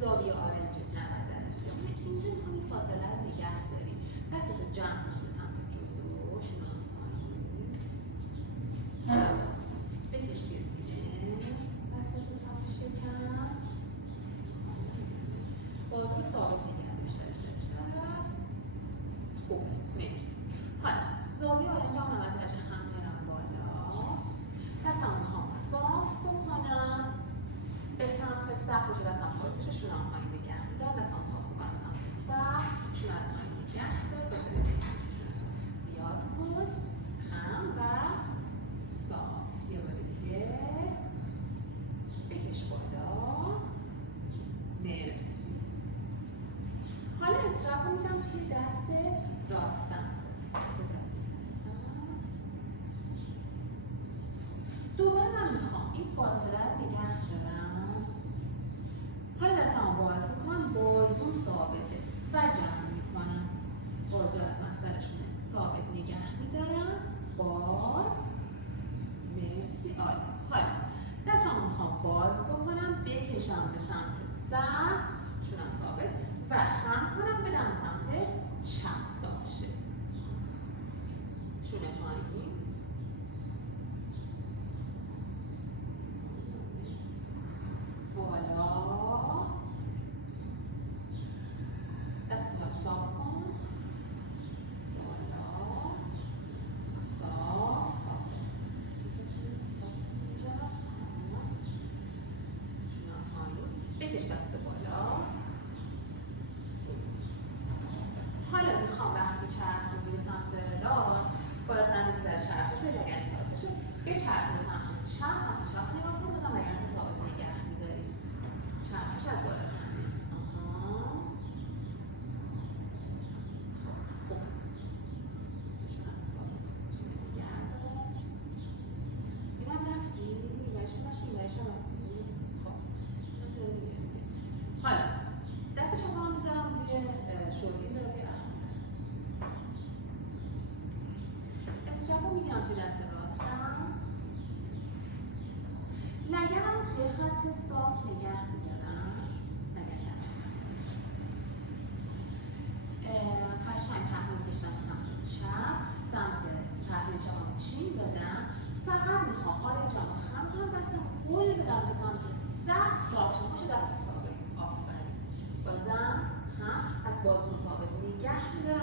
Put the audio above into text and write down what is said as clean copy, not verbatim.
زاویه آرنج 90 درجه. اینجا میخوام این فاصله رو نگه داری. دستتو جمع کن به سمت جلو، شما بکش توی سینه، دستتو به سمت شکم، بازو ثابت نگه بیشتر. خوبه، مرسی. حالا زاویه آرنج هم 90 درجه هم میرم بالا. دستم میخوام صاف بکنم به سمت سقف باشه، دستم ثابت بشه، شونم پایین نگه میدارم، دستم صاف بکنم به سمت سقف، شونم پایین نگه دار، فاصله زیاد کن، خم و صاف. یه بار دیگه بکش بالا، مرسی. حالا استراپ رو میدم توی دست راستم. دوباره من میخوام این فاصله رو نگه دارم. حالا دستم باز میکنم، بازوم ثابته و جمع میکنم. بازو از مفصلشون ثابت نگه میدارم، باز، مرسی، عالی. حالا دستم میخوام باز بکنم، بکشم به سمت سقف، شونم ثابت و خم کنم، بدم به سمت چپ صاف شه. شونه پایین، بالا، دست رو صاف کن، بالا، صاف، شونم پایین، بکش دست بالا. حالا میخوام وقتی چرخ رو به سمت راست بالاتر میگذره چرخش به لگن ثابت بشه، به چرخ به سمت چپ نگاه کن، بازم لگن ثابت نگه میداری، چرخش از بالاتر. خوب، شونم ثابت باشه، نگه دار. اینم رفتی؟ نیمه‌ایشم رفتی؟ خب حالا دست چپم میذارم روی شوری جلوی استراپ رو میگیرم توی دست راستم، لگنم رو توی خط صاف نگه میدارم، قشنگ پهلو کشیدم به سمت چپ، سمت پهلوی چپم چین دادم، فقط میخوام آرنجم رو خم کنم، دستم هل بدم به سمت سقف صاف شه، باشه دست ثابت. آفرین. بازم هم از بازو ثابت نگه میدارم.